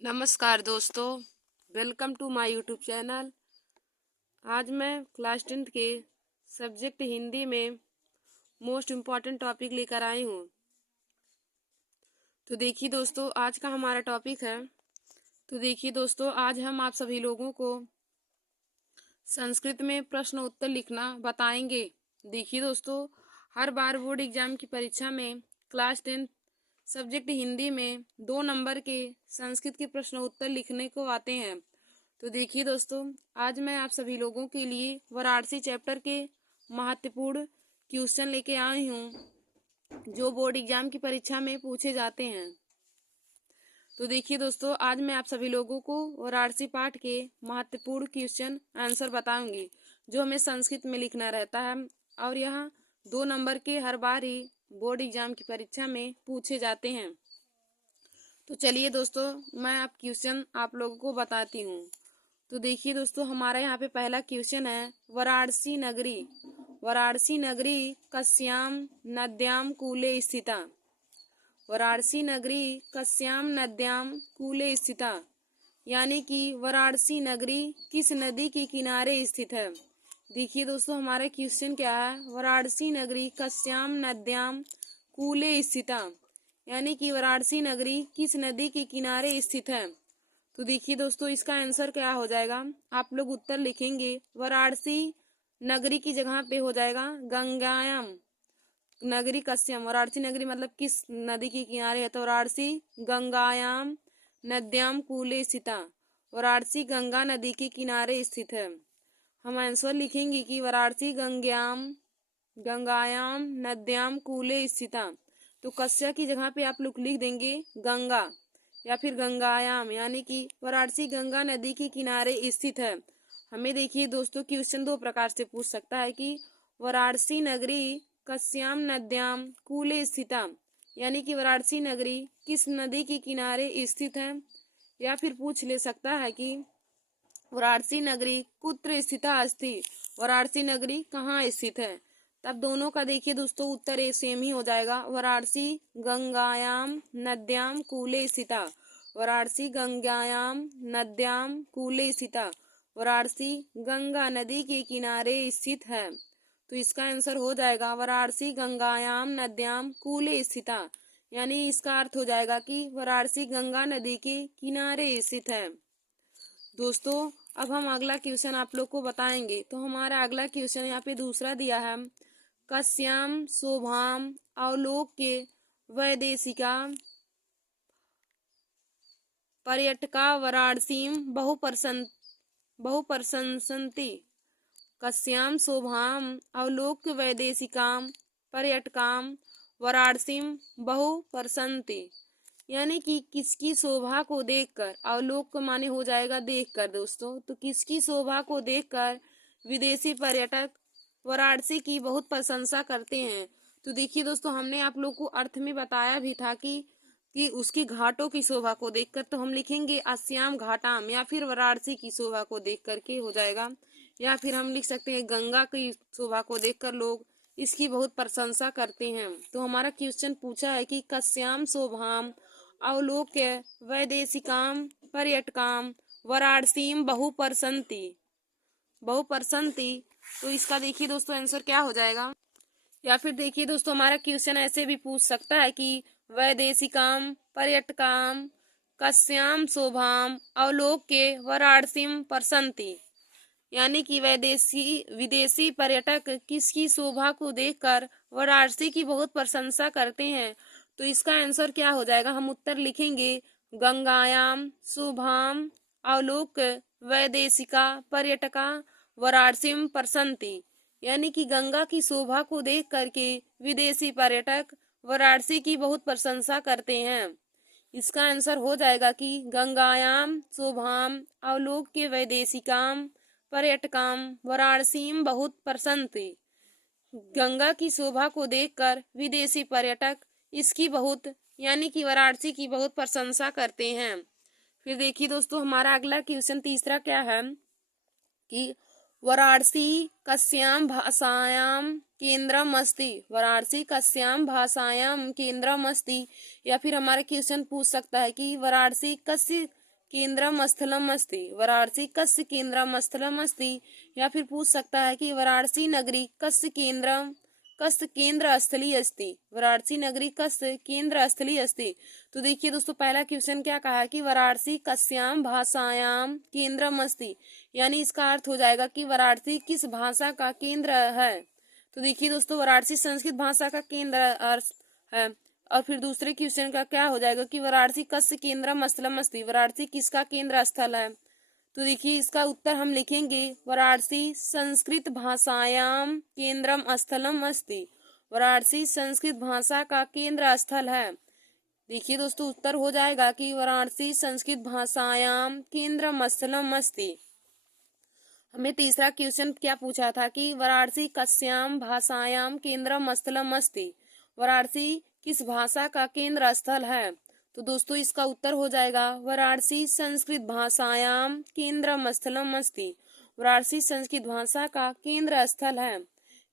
नमस्कार दोस्तों, welcome to my YouTube channel. आज मैं क्लास 10th के सब्जेक्ट हिंदी में मोस्ट इम्पॉर्टेंट टॉपिक लेकर आई हूँ। तो देखिए दोस्तों, आज का हमारा टॉपिक है। तो देखिए दोस्तों, आज हम आप सभी लोगों को संस्कृत में प्रश्न उत्तर लिखना बताएंगे। देखिए दोस्तों, हर बार बोर्ड एग्जाम की परीक्षा में क्लास 10th सब्जेक्ट हिंदी में 2 नंबर के संस्कृत के प्रश्न उत्तर लिखने को आते हैं। तो देखिए दोस्तों, आज मैं आप सभी लोगों के लिए वाराणसी चैप्टर के महत्वपूर्ण क्वेश्चन लेके आई हूँ जो बोर्ड एग्जाम की परीक्षा में पूछे जाते हैं। तो देखिए दोस्तों, आज मैं आप सभी लोगों को वाराणसी पाठ के महत्वपूर्ण क्वेश्चन आंसर बताऊंगी जो हमें संस्कृत में लिखना रहता है और यह 2 नंबर के हर बार ही बोर्ड एग्जाम की परीक्षा में पूछे जाते हैं। तो चलिए दोस्तों, मैं आप क्वेश्चन आप लोगों को बताती हूँ। तो देखिए दोस्तों, हमारा यहाँ पे पहला क्वेश्चन है, वाराणसी नगरी। वाराणसी नगरी कस्याम नद्याम कूले स्थिता। वाराणसी नगरी कस्याम नद्याम कूले स्थिता, यानी कि वाराणसी नगरी किस नदी के किनारे स्थित है। देखिए दोस्तों, हमारा क्वेश्चन क्या है, वाराणसी नगरी कस्याम नद्याम कूले स्थिता, यानी कि वाराणसी नगरी किस नदी के किनारे स्थित है। तो देखिए दोस्तों, इसका आंसर क्या हो जाएगा, आप लोग उत्तर लिखेंगे वाराणसी नगरी की जगह पे हो जाएगा गंगायाम नगरी कस्यम। वाराणसी नगरी मतलब किस नदी के किनारे है, तो वाराणसी गंगायाम नद्याम कूले स्थिता, वाराणसी गंगा नदी के किनारे स्थित है। हम आंसर लिखेंगे कि वाराणसी गंगायाम नद्याम कूले स्थिता। तो कस्या की जगह पे आप लोग लिख देंगे गंगा या फिर गंगायाम, यानी कि वाराणसी गंगा नदी के किनारे स्थित है। हमें देखिए दोस्तों, क्वेश्चन 2 प्रकार से पूछ सकता है कि वाराणसी नगरी कस्याम नद्याम कूले स्थिता, यानी कि वाराणसी नगरी किस नदी के किनारे स्थित है, या फिर पूछ ले सकता है कि वाराणसी नगरी कुत्र स्थिता अस्ति, वाराणसी नगरी कहाँ स्थित है। तब दोनों का देखिए दोस्तों उत्तर सेम ही हो जाएगा, वाराणसी गंगायाम नद्याम कूले स्थिता। वाराणसी गंगायाम नद्याम कूले स्थिता, वाराणसी गंगा नदी के किनारे स्थित है। तो इसका आंसर हो जाएगा वाराणसी गंगायाम नद्याम कूले स्थिता, यानी इसका अर्थ हो जाएगा कि वाराणसी गंगा नदी के किनारे स्थित है। दोस्तों, अब हम अगला क्वेश्चन आप लोग को बताएंगे। तो हमारा अगला क्वेश्चन यहाँ पे दूसरा दिया है, कस्याम शोभाम अवलोक्य वैदेशिका पर्यटका वाराणसीम बहुप्रशंसन्ति। कस्याम शोभाम अवलोक्य वैदेशिकाम पर्यटकाम वाराणसीम बहुप्रशंसन्ति, यानी कि किसकी शोभा को देखकर, अवलोक माने हो जाएगा देखकर दोस्तों, तो किसकी शोभा को देखकर विदेशी पर्यटक वाराणसी की बहुत प्रशंसा करते हैं। तो देखिए दोस्तों, हमने आप लोग को अर्थ में बताया भी था कि उसकी घाटों की शोभा को देखकर, तो हम लिखेंगे अस्याम घाटाम, या फिर वाराणसी की शोभा को देख करके हो जाएगा, या फिर हम लिख सकते हैं गंगा की शोभा को देखकर लोग इसकी बहुत प्रशंसा करते हैं। तो हमारा क्वेश्चन पूछा है कि कस्याम शोभाम अवलोक्य वैदेशिकाम पर्यटकाम वाराणसीम बहुप्रशंसन्ति। तो इसका देखिए दोस्तों आंसर क्या हो जाएगा, या फिर देखिए दोस्तों, हमारा क्वेश्चन ऐसे भी पूछ सकता है कि वैदेशिकाम पर्यटकाम कस्याम शोभाम अवलोक्य वाराणसीम प्रशंसन्ति, यानी कि विदेशी पर्यटक किसकी शोभा को देखकर वाराणसी की बहुत प्रशंसा करते हैं। तो इसका आंसर क्या हो जाएगा, हम उत्तर लिखेंगे गंगायाम शोभाम अवलोक्य वैदेशिका पर्यटका वाराणसीम प्रशंसन्ति, यानी कि गंगा की शोभा को देख करके विदेशी पर्यटक वाराणसी की बहुत प्रशंसा करते हैं। इसका आंसर हो जाएगा कि गंगायाम शोभाम अवलोक्य वैदेशिकाम पर्यटकाम वाराणसीम बहुत प्रशंसन्ति, गंगा की शोभा को देखकर विदेशी पर्यटक इसकी बहुत, यानी कि वाराणसी की बहुत प्रशंसा करते हैं। फिर देखिए दोस्तों, हमारा अगला क्वेश्चन तीसरा क्या है कि वाराणसी कस्याम भाषायाम केंद्रम अस्ति, वाराणसी कस्याम भाषायाम केंद्रम अस्ति, या फिर हमारा क्वेश्चन पूछ सकता है कि वाराणसी केंद्रम स्थलम अस्ति, वाराणसी कस्य केंद्रम स्थलम अस्ति। या फिर पूछ सकता है कि वाराणसी नगरी कस्य केंद्र स्थली अस्ति, वाराणसी नगरी कस्य केंद्र स्थली अस्ति। तो देखिए दोस्तों, पहला क्वेश्चन क्या कहा है कि वाराणसी कस्याम भाषायाम केंद्रम अस्ति, यानी इसका अर्थ हो जाएगा कि वाराणसी किस भाषा का केंद्र है। तो देखिए दोस्तों, वाराणसी संस्कृत भाषा का केंद्र अर्थ है। और फिर दूसरे क्वेश्चन का क्या हो जाएगा कि वाराणसी कस्य केंद्रम स्थलम अस्ति, वाराणसी किसका केंद्र स्थल है। तो देखिए इसका उत्तर हम लिखेंगे वाराणसी संस्कृत भाषायाम केंद्रम स्थलम अस्ति, वाराणसी संस्कृत भाषा का केंद्र स्थल है। देखिए दोस्तों, उत्तर हो जाएगा कि वाराणसी संस्कृत भाषायाम केंद्रम स्थलम अस्ति। हमें तीसरा क्वेश्चन क्या पूछा था कि वाराणसी कस्याम भाषायाम केंद्रम स्थलम अस्ति, वाराणसी किस भाषा का केंद्र स्थल है। तो दोस्तों इसका उत्तर हो जाएगा वाराणसी संस्कृत भाषायाम केंद्रम स्थलम अस्ति, वाराणसी संस्कृत भाषा का केंद्र स्थल है।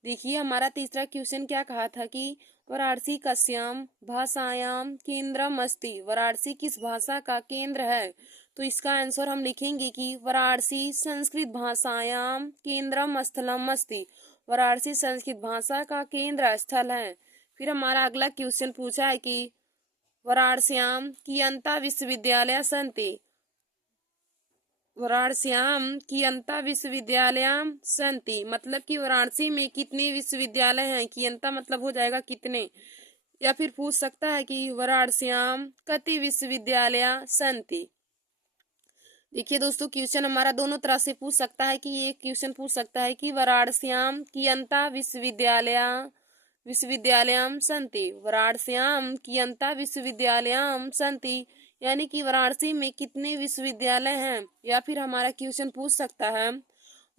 देखिए हमारा तीसरा क्वेश्चन क्या कहा था कि वाराणसी कस्याम भाषायाम केंद्रम अस्ति, वाराणसी किस भाषा का केंद्र है। तो इसका आंसर हम लिखेंगे कि वाराणसी संस्कृत भाषायाम केंद्रम स्थलम अस्ति, वाराणसी संस्कृत भाषा का केंद्र स्थल है। फिर हमारा अगला क्वेश्चन पूछा है कि वाराणस्याम कियंता विश्वविद्यालय सन्ति, वाराणस्याम कियंता विश्वविद्यालय सन्ति, मतलब कि वाराणसी में कितने विश्वविद्यालय हैं। कियंता मतलब हो जाएगा कितने। या फिर पूछ सकता है कि वाराणस्याम कति विश्वविद्यालय सन्ति। देखिए दोस्तों, क्वेश्चन हमारा दोनों तरह से पूछ सकता है कि ये क्वेश्चन पूछ सकता है कि वाराणस्याम कियंता विश्वविद्यालयम सन्ति, वाराणस्याम कियंता विश्वविद्यालयम सन्ति, यानी कि वाराणसी में कितने विश्वविद्यालय हैं। या फिर हमारा क्वेश्चन पूछ सकता है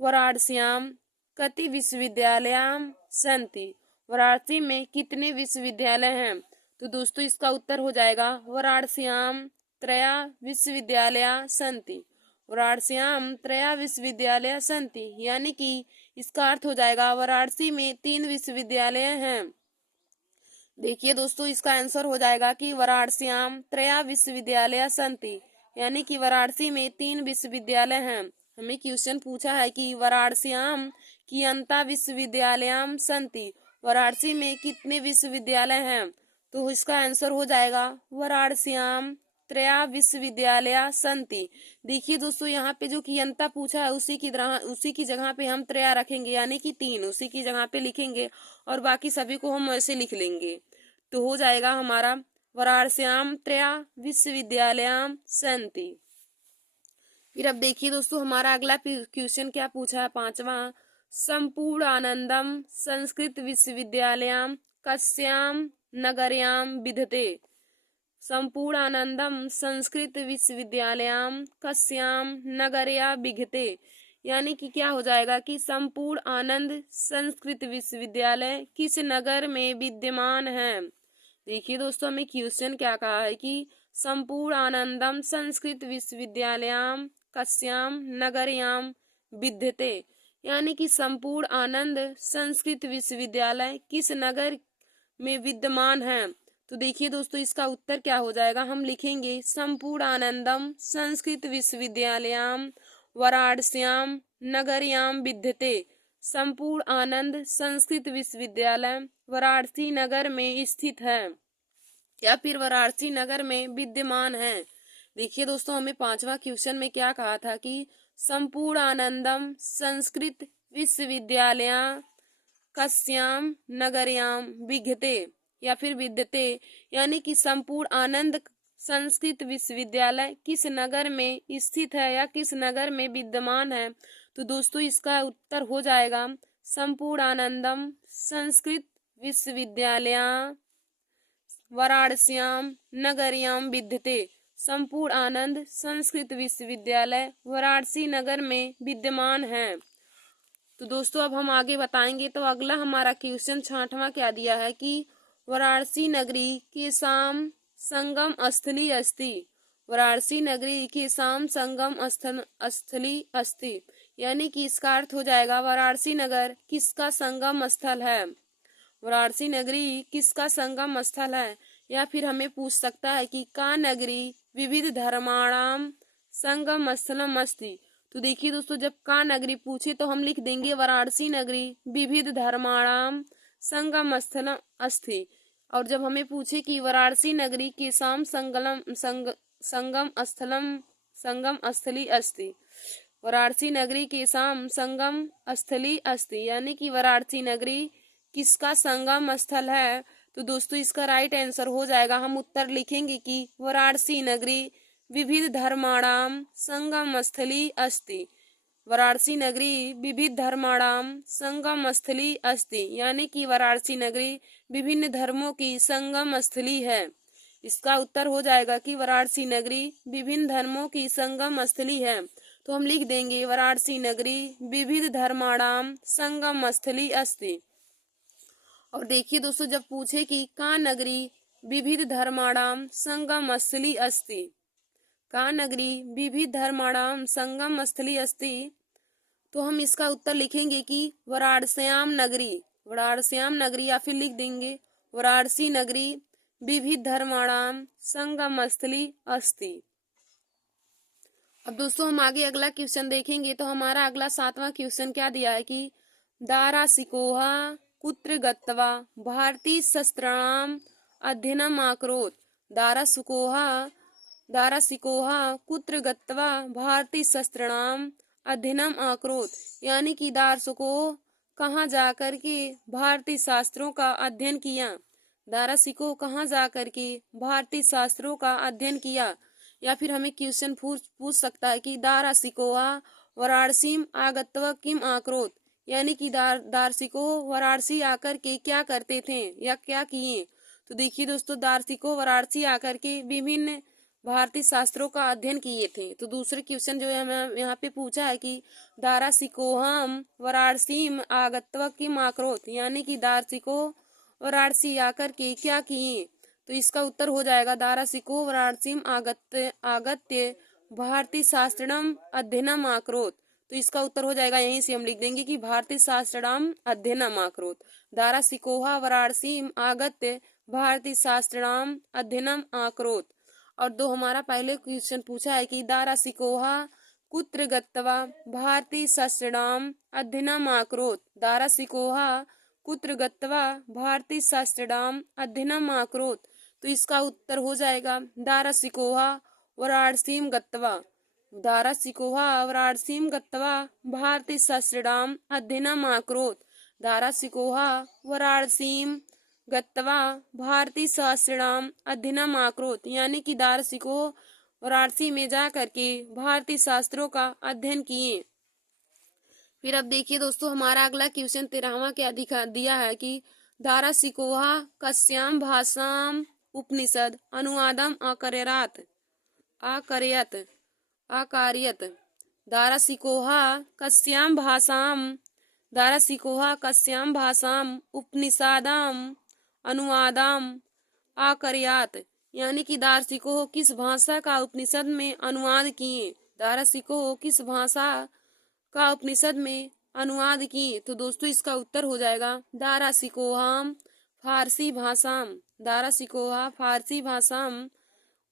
वाराणस्याम कति विश्वविद्यालयम सन्ति, वाराणसी में कितने विश्वविद्यालय हैं। तो दोस्तों इसका उत्तर हो जाएगा वाराणस्याम त्रया विश्वविद्यालय सन्ति, वाराणस्याम त्रया विश्वविद्यालय सन्ति, यानी कि इसका अर्थ हो जाएगा वाराणसी में 3 विश्वविद्यालय हैं। देखिए दोस्तों, इसका आंसर हो जाएगा कि वाराणस्याम त्रया विश्वविद्यालय सन्ति, यानी कि वाराणसी में 3 विश्वविद्यालय हैं। हमें क्वेश्चन पूछा है कि वाराणस्याम कियंता विश्वविद्यालयम सन्ति, वाराणसी में कितने विश्वविद्यालय हैं। तो इसका आंसर हो जाएगा वाराणस्याम त्रया विश्वविद्यालय सन्ति। देखिए दोस्तों, यहाँ पे जो कियंता पूछा है उसी की जगह पे हम त्रया रखेंगे, यानी कि 3 उसी की जगह पे लिखेंगे और बाकी सभी को हम ऐसे लिख लेंगे। तो हो जाएगा हमारा वाराणस्याम त्रया विश्वविद्यालय सन्ति। फिर अब देखिए दोस्तों, हमारा अगला क्वेश्चन क्या पूछा है, 5वां, संपूर्ण आनंदम संस्कृत विश्वविद्यालयम कस्याम नगर्याम विद्यते, संपूर्ण आनंदम संस्कृत विश्वविद्यालयम कस्याम नगर्या विद्यते, यानी कि क्या हो जाएगा कि संपूर्ण आनंद संस्कृत विश्वविद्यालय किस नगर में विद्यमान है। देखिए दोस्तों, हमें क्वेश्चन क्या कहा है कि संपूर्ण आनंदम संस्कृत विश्वविद्यालयम कस्याम नगर्याम विद्यते, यानी कि संपूर्ण आनंद संस्कृत विश्वविद्यालय किस नगर में विद्यमान है। तो देखिए दोस्तों, इसका उत्तर क्या हो जाएगा, हम लिखेंगे संपूर्ण आनंदम संस्कृत विश्वविद्यालयम वाराणस्याम नगर्याम विद्यते, संपूर्ण आनंद संस्कृत विश्वविद्यालय वाराणसी नगर में स्थित है या फिर वाराणसी नगर में विद्यमान है। देखिए दोस्तों, हमें 5वां क्वेश्चन में क्या कहा था कि संपूर्ण आनंदम संस्कृत विश्वविद्यालय कस्याम नगर्याम विद्यते या फिर विद्यते, यानी कि संपूर्ण आनंद संस्कृत विश्वविद्यालय किस नगर में स्थित है या किस नगर में विद्यमान है। तो दोस्तों इसका उत्तर हो जाएगा संपूर्ण आनंदम संस्कृत विश्वविद्यालय वाराणस्याम नगर्याम विद्यते, संपूर्ण आनंद संस्कृत विश्वविद्यालय वाराणसी नगर में विद्यमान है। तो दोस्तों अब हम आगे बताएंगे। तो अगला हमारा क्वेश्चन 6वां क्या दिया है कि वाराणसी नगरी के शाम संगम स्थली अस्ति, वाराणसी नगरी के शाम संगम स्थली अस्ति, यानी कि इसका अर्थ हो जाएगा वाराणसी नगर किसका संगम स्थल है, वाराणसी नगरी किसका संगम स्थल है। या फिर हमें पूछ सकता है कि का नगरी विविध धर्माणाम संगम स्थलम अस्ति। तो देखिए दोस्तों, जब का नगरी पूछे तो हम लिख देंगे वाराणसी नगरी विविध धर्माणाम संगम स्थलम अस्ति। और जब हमें पूछे कि वाराणसी नगरी के साम संगम स्थली अस्ति, वाराणसी नगरी के साम संगम स्थली अस्ति, यानी कि वाराणसी नगरी किसका संगम स्थल है। तो दोस्तों इसका राइट आंसर हो जाएगा, हम उत्तर लिखेंगे कि वाराणसी नगरी विविध धर्माणाम संगम स्थली अस्ति। वाराणसी नगरी विविध धर्माणाम संगम स्थली अस्ति, यानी कि वाराणसी नगरी विभिन्न धर्मों की संगम स्थली है। इसका उत्तर हो जाएगा कि वाराणसी नगरी विभिन्न धर्मों की संगम स्थली है। तो हम लिख देंगे वाराणसी नगरी विविध धर्माणाम संगम स्थली अस्ति। और देखिए दोस्तों, जब पूछे कि का नगरी विविध धर्माणाम संगम स्थली अस्ति, का नगरी विविध धर्माणाम संगम स्थली अस्ति, तो हम इसका उत्तर लिखेंगे कि वाराणस्याम नगरी, वाराणस्याम नगरी, या फिर लिख देंगे वाराणसी नगरी विविध धर्माणाम संगम स्थली अस्ति। अब दोस्तों हम आगे अगला क्वेश्चन देखेंगे। तो हमारा अगला 7वां क्वेश्चन क्या दिया है कि दारा सिकोहा कुत्र गत्वा भारतीय शस्त्राणाम अध्ययनम आकरोत। दारा सिकोहा कुत्र गत्वा भारतीय शस्त्राणाम अध्ययनम आकरोत, यानी कि दारसुकोह कहाँ जाकर के भारतीय शास्त्रों का अध्ययन किया। दारा सिकोह कहाँ जाकर के भारतीय शास्त्रों का अध्ययन किया। या फिर हमें क्वेश्चन पूछ सकता है कि दारा सिकोहा वाराणसीम आगत्वा किम आकरोत, यानी कि दारसिकोह वाराणसी आकर के क्या करते थे या क्या किए। तो देखिए दोस्तों, दारसिकोह वाराणसी आकर के विभिन्न भारतीय शास्त्रों का अध्ययन किए थे। तो दूसरे क्वेश्चन जो है हमें यहाँ पे पूछा है कि दारा सिकोहम वाराणसीम आगत्वा किम आकरोत, यानी कि दारसिकोह वाराणसी आकर के क्या किए। तो इसका उत्तर हो जाएगा दारा सिकोह वाराणसीम आगत्य भारतीय शास्त्रम अध्ययनम आकरोत। तो इसका उत्तर हो जाएगा, यहीं से हम लिख देंगे कि भारतीय शास्त्रम अध्ययनम आकरोत। दारा सिकोहा वाराणसीम आगत्य भारतीय शास्त्रम अध्ययनम आकरोत। और दो हमारा पहले क्वेश्चन पूछा है कि दारा सिकोहा कुत्र गत्वा भारतीय शास्त्रम अध्ययनम आकरोत। दारा सिकोहा कुत्र गत्वा भारतीय शास्त्रम अध्ययनम आकरोत। तो इसका उत्तर हो जाएगा दारा सिकोहा वाराणसीम गत्वा। दारा सिकोहा वाराणसीम गत्वा भारतीय शास्त्रम अध्ययनम आकरोत। दारा सिकोहा वाराणसीम गत्वा भारतीय शास्त्रम अध्ययनम आकरोत, यानी कि दारा सिकोह वाराणसी में जा करके भारतीय शास्त्रों का अध्ययन किए। फिर अब देखिए दोस्तों, हमारा अगला क्वेश्चन 13वां क्या दिया है कि दारा सिकोहा कस्याम भाषाम उपनिषद अनुवादम आकार्यत। दारा सिकोहा कस्याम भाषाम उपनिषदाम अनुवादम आकार्यत, यानी कि दारा सिकोह किस भाषा का उपनिषद में अनुवाद किए। दारा सिकोह किस भाषा का उपनिषद में अनुवाद किए। तो दोस्तों इसका उत्तर हो जाएगा दारा सिकोहाम फारसी भाषाम। दारा सिकोहा फारसी भाषाम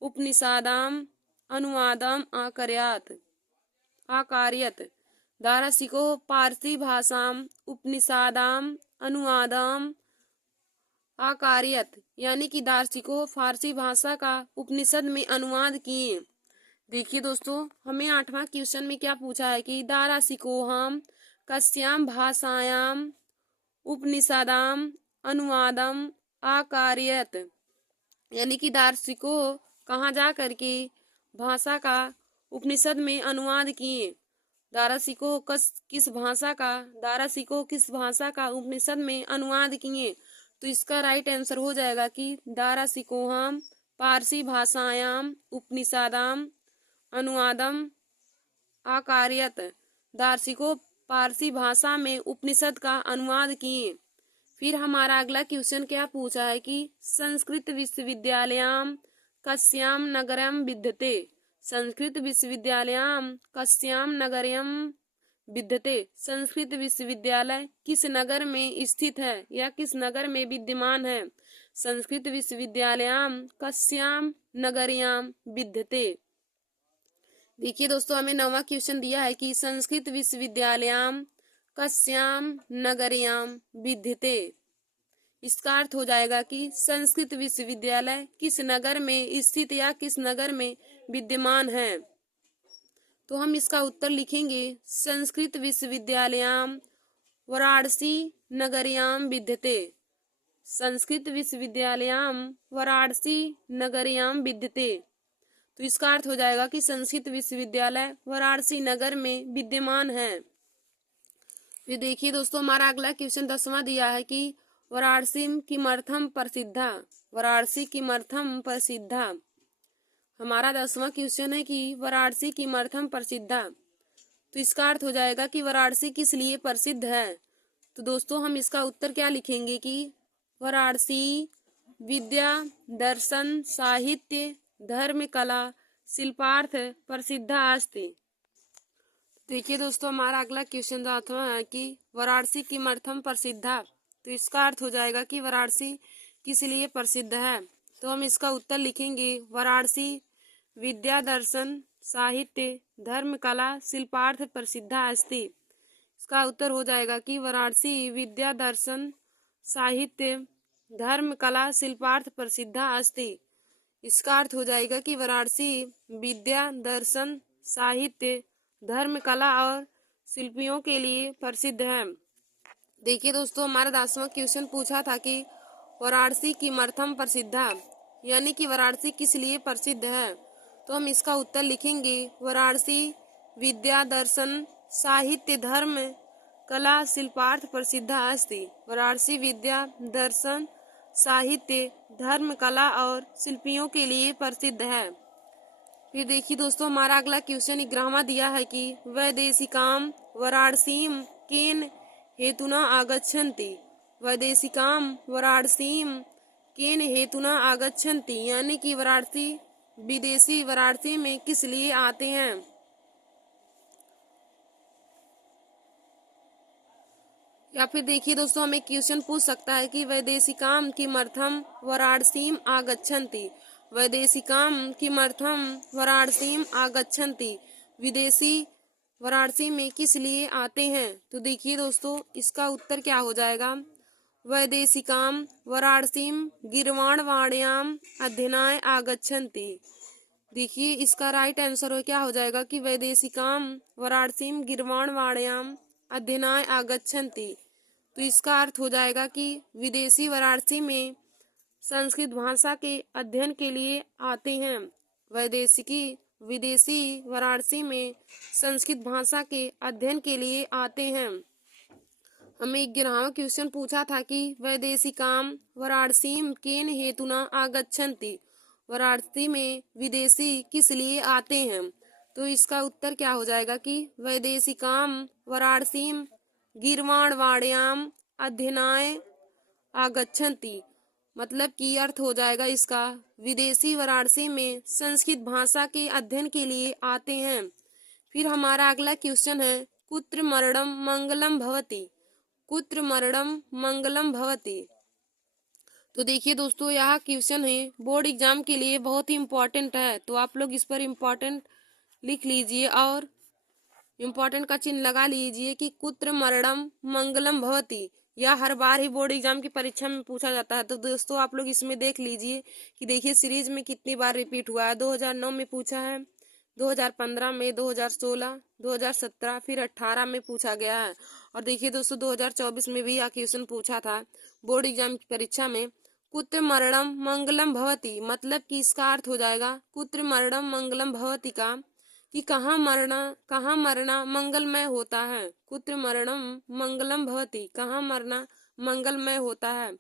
उपनिषदाम अनुवादम आकार्यत। दारा सिकोह पारसी भाषाम उपनिषदाम अनुवादम आकार्यत, यानी कि दारा सिकोह फारसी भाषा का उपनिषद में अनुवाद किए। देखिए दोस्तों, हमें 8वां क्वेश्चन में क्या पूछा है कि दारा सिकोहाम कस्याम भाषायाम उपनिषदाम अनुवादम आकार्यत, यानी कि दारा सिकोह कहाँ जा करके भाषा का उपनिषद में अनुवाद किए। दारा सिकोह किस भाषा का उपनिषद में अनुवाद किए। तो इसका राइट आंसर हो जाएगा कि दारा सिकोहाम पारसी भाषायाम उपनिषदाम अनुवादम आकार्यत। दारा सिकोह पारसी भाषा में उपनिषद का अनुवाद किए। फिर हमारा अगला क्वेश्चन क्या पूछा है कि संस्कृत विश्वविद्यालयाम कस्याम नगरम विद्यते। संस्कृत विश्वविद्यालयाम कस्याम नगरम विद्यते। संस्कृत विश्वविद्यालय किस नगर में स्थित है या किस नगर में विद्यमान है। संस्कृत विश्वविद्यालयाम कस्याम नगरयाम विद्यते, देखिए दोस्तों, हमें 9वां क्वेश्चन दिया है कि संस्कृत विश्वविद्यालयाम कस्याम नगरयाम विद्यते। इसका अर्थ हो जाएगा कि संस्कृत विश्वविद्यालय किस नगर में स्थित या किस नगर में विद्यमान है। तो हम इसका उत्तर लिखेंगे संस्कृत विश्वविद्यालयाम वाराणसी नगरयाम विद्यते। संस्कृत विश्वविद्यालयाम वाराणसी नगरयाम विद्यते। तो इसका अर्थ हो जाएगा कि संस्कृत विश्वविद्यालय वाराणसी नगर में विद्यमान है। फिर देखिए दोस्तों, हमारा अगला क्वेश्चन 10वां दिया है कि वाराणसी किमर्थम प्रसिद्धा। वाराणसी किमर्थम प्रसिद्धा। हमारा 10वां क्वेश्चन है कि वाराणसी किमर्थम प्रसिद्धा। तो इसका अर्थ हो जाएगा कि वाराणसी किस लिए प्रसिद्ध है। तो दोस्तों, हम इसका उत्तर क्या लिखेंगे कि वाराणसी विद्या दर्शन साहित्य धर्म कला शिल्पार्थ प्रसिद्धा अस्ति। देखिए दोस्तों, हमारा अगला क्वेश्चन 8वां है कि वाराणसी किमर्थम प्रसिद्धा। तो इसका अर्थ हो जाएगा कि वाराणसी किस लिए प्रसिद्ध है। तो हम इसका उत्तर लिखेंगे वाराणसी विद्या दर्शन साहित्य धर्म कला शिल्पार्थ प्रसिद्धा अस्ति। इसका उत्तर हो जाएगा कि वाराणसी विद्या दर्शन साहित्य धर्म कला शिल्पार्थ प्रसिद्धा अस्ति। इसका अर्थ हो जाएगा कि वाराणसी विद्या दर्शन साहित्य धर्म कला और शिल्पियों के लिए प्रसिद्ध है। देखिए दोस्तों, हमारा 10वां क्वेश्चन पूछा था कि वाराणसी किमर्थम प्रसिद्धा, यानी कि वाराणसी किस लिए प्रसिद्ध है। तो हम इसका उत्तर लिखेंगे वाराणसी विद्या दर्शन साहित्य धर्म कला शिल्पार्थ प्रसिद्धा अस्ति। वाराणसी विद्या दर्शन साहित्य धर्म कला और शिल्पियों के लिए प्रसिद्ध है। फिर देखिए दोस्तों, हमारा अगला क्वेश्चन 11वां दिया है कि वैदेशिकाम वाराणसीम केन हेतुना आगच्छन्ति। वैदेशिकाम वाराणसीम केन हेतुना आगच्छन्ति, यानी कि वाराणसी विदेशी वाराणसी में किस लिए आते हैं। या फिर देखिए दोस्तों, हमें क्वेश्चन पूछ सकता है कि वैदेशिकाम किमर्थम वाराणसीम आगच्छन्ति। वैदेशिकाम किमर्थम वाराणसीम आगच्छन्ति। विदेशी वाराणसी में किस लिए आते हैं। तो देखिए दोस्तों, इसका उत्तर क्या हो जाएगा वैदेशिकाम वाराणसीम गीर्वाणवाण्याम अध्ययनाय आगच्छन्ति। देखिए इसका राइट आंसर क्या हो जाएगा कि वैदेशिकाम वाराणसीम गीर्वाणवाण्याम अध्ययनाय आगच्छन्ति। तो इसका अर्थ हो जाएगा कि विदेशी वाराणसी में संस्कृत भाषा के अध्ययन के लिए आते हैं। विदेशी वाराणसी में संस्कृत भाषा के अध्ययन के लिए आते हैं। हमें 11वां क्वेश्चन पूछा था कि वैदेशिकाम वाराणसीम केन हेतुना आगच्छन्ति। वाराणसी में विदेशी किस लिए आते हैं। तो इसका उत्तर क्या हो जाएगा कि वैदेशिकाम वाराणसीम गीर्वाणवाण्याम अध्ययनाय आगच्छन्ति। मतलब कि अर्थ हो जाएगा इसका विदेशी वाराणसी में संस्कृत भाषा के अध्ययन के लिए आते हैं। फिर हमारा अगला क्वेश्चन है कुत्र मरणम मंगलम भवति। कुत्र मरणम मंगलम भवति। तो देखिए दोस्तों, यह क्वेश्चन है बोर्ड एग्जाम के लिए बहुत ही इम्पोर्टेंट है। तो आप लोग इस पर इम्पोर्टेंट लिख लीजिए और इम्पोर्टेंट का चिन्ह लगा लीजिए कि कुत्र मरणम मंगलम भवति। यह हर बार ही बोर्ड एग्जाम की परीक्षा में पूछा जाता है। तो दोस्तों, आप लोग इसमें देख लीजिए कि देखिए सीरीज में कितनी बार रिपीट हुआ है। 2009 में पूछा है, 2015 में, 2016, 2017, फिर 18 में पूछा गया है। और देखिए दोस्तों, 2024 में भी यह क्वेश्चन पूछा था बोर्ड एग्जाम की परीक्षा में। कुत्र मरणम मंगलम भवति, मतलब कि इसका अर्थ हो जाएगा कुत्र मरणम मंगलम भवति का कि कहाँ मरना मंगलमय होता है। कुत्र मरणम मंगलम भवति, कहाँ मरना मंगलमय होता है।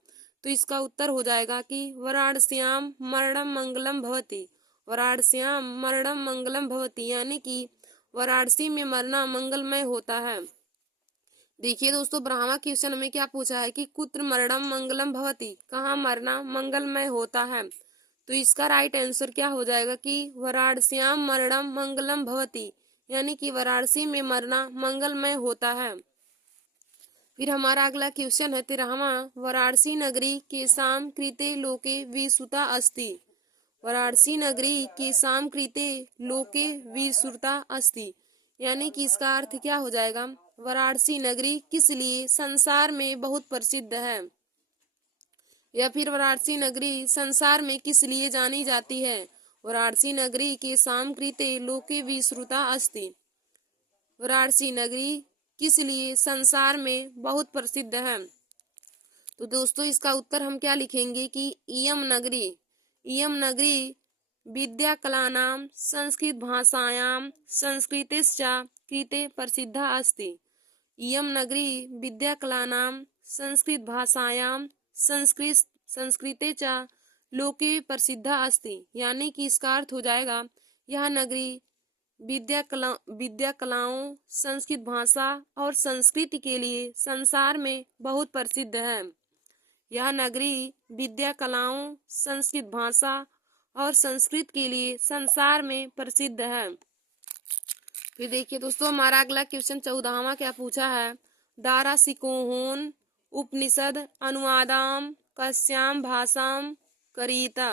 तो इसका उत्तर हो जाएगा कि वाराणस्याम मरणम मंगलम भवति। वाराणस्याम मरणम मंगलम भवति, यानी कि वाराणसी में मरना मंगलमय होता है। देखिए दोस्तों, 12वां क्वेश्चन में क्या पूछा है कि कुत्र मरणम मंगलम भवति, कहाँ मरना मंगलमय होता है। तो इसका राइट आंसर क्या हो जाएगा कि वाराणस्याम मरणम मंगलम भवति, यानी कि वाराणसी में मरना मंगलमय होता है। फिर हमारा अगला क्वेश्चन है 13वां वाराणसी नगरी केसाम कृते लोके विसुता अस्ति। वाराणसी नगरी के साम कृते लोके विश्रुता अस्ति। यानी कि इसका अर्थ क्या हो जाएगा, वाराणसी नगरी किस लिए संसार में बहुत प्रसिद्ध है, या फिर वाराणसी नगरी संसार में किस लिए जानी जाती है। वाराणसी नगरी के साम कृते लोके विश्रुता अस्ति। वाराणसी नगरी किस लिए संसार में बहुत प्रसिद्ध है। तो दोस्तों इसका उत्तर हम क्या लिखेंगे कि इयम नगरी विद्या कलानां संस्कृत भाषायां संस्कृतेश्च कृते प्रसिद्धा अस्ति। इयम नगरी विद्या कलानां संस्कृत भाषायां संस्कृते च लोके प्रसिद्धा अस्ति। यानी कि इसका अर्थ हो जाएगा यह नगरी विद्या कलाओं, संस्कृत भाषा और संस्कृति के लिए संसार में बहुत प्रसिद्ध है। यह नगरी विद्या कलाओं, संस्कृत भाषा और संस्कृत के लिए संसार में प्रसिद्ध है। फिर देखिए दोस्तों हमारा अगला क्वेश्चन 14वां क्या पूछा है। दारासिकोहोन उपनिषद अनुवादाम कस्याम भाषाम करीता।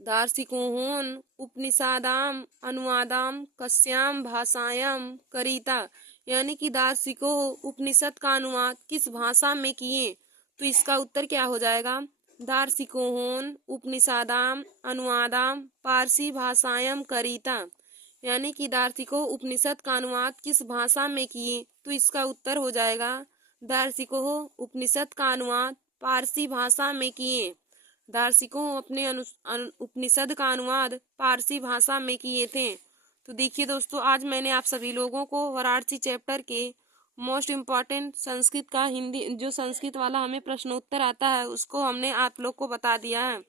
दार्शिकोहोन उपनिषदाम अनुवादाम कस्याम भाषायाम करीता। यानी कि दार्शिको उपनिषद का अनुवाद किस भाषा में किए। तो इसका उत्तर क्या हो जाएगा, दार्शिकोहोन उपनिषदाम अनुवादाम पारसी भाषायाम करीता। यानी कि दार्शिको उपनिषद का अनुवाद किस भाषा में किए। तो इसका उत्तर हो जाएगा दार्शिको उपनिषद का अनुवाद पारसी भाषा में किए। दार्शिकों अपने उपनिषद का अनुवाद पारसी भाषा में किए थे। तो देखिए दोस्तों आज मैंने आप सभी लोगों को वाराणसी चैप्टर के मोस्ट इम्पॉर्टेंट संस्कृत का हिंदी जो संस्कृत वाला हमें प्रश्नोत्तर आता है उसको हमने आप लोग को बता दिया है।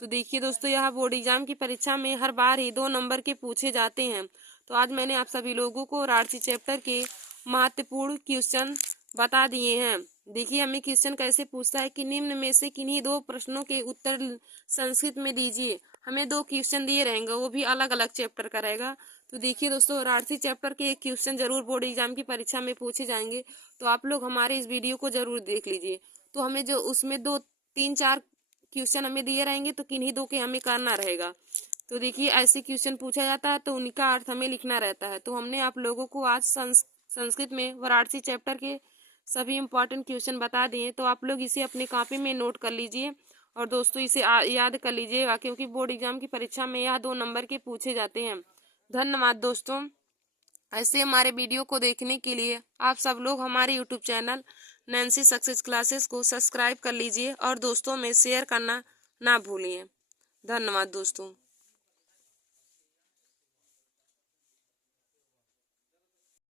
तो देखिए दोस्तों यह बोर्ड एग्जाम की परीक्षा में हर बार ही 2 नंबर के पूछे जाते हैं। तो आज मैंने आप सभी लोगों को वाराणसी चैप्टर के महत्वपूर्ण क्वेश्चन बता दिए हैं। देखिए हमें क्वेश्चन कैसे पूछता है कि निम्न में से किन्हीं 2 प्रश्नों के उत्तर संस्कृत में दीजिए। हमें 2 क्वेश्चन दिए रहेंगे, वो भी अलग अलग चैप्टर का रहेगा। तो देखिए दोस्तों वाराणसी चैप्टर के एक क्वेश्चन जरूर बोर्ड एग्जाम की परीक्षा में पूछे जाएंगे। तो आप लोग हमारे इस वीडियो को जरूर देख लीजिए। तो हमें जो उसमें 2, 3, 4 क्वेश्चन हमें दिए रहेंगे तो किन्हीं 2 के हमें करना रहेगा। तो देखिए ऐसे क्वेश्चन पूछा जाता है तो उनका अर्थ हमें लिखना रहता है। तो हमने आप लोगों को आज संस्कृत में वाराणसी चैप्टर के सभी इंपॉर्टेंट क्वेश्चन बता दिए। तो आप लोग इसे अपनी कॉपी में नोट कर लीजिए और दोस्तों इसे याद कर लीजिएगा क्योंकि बोर्ड एग्जाम की परीक्षा में यह 2 नंबर के पूछे जाते हैं। धन्यवाद दोस्तों। ऐसे हमारे वीडियो को देखने के लिए आप सब लोग हमारे YouTube channel Nancy success classes को सब्सक्राइब कर लीजिए और दोस्तों में शेयर करना ना भूलिए। धन्यवाद दोस्तों।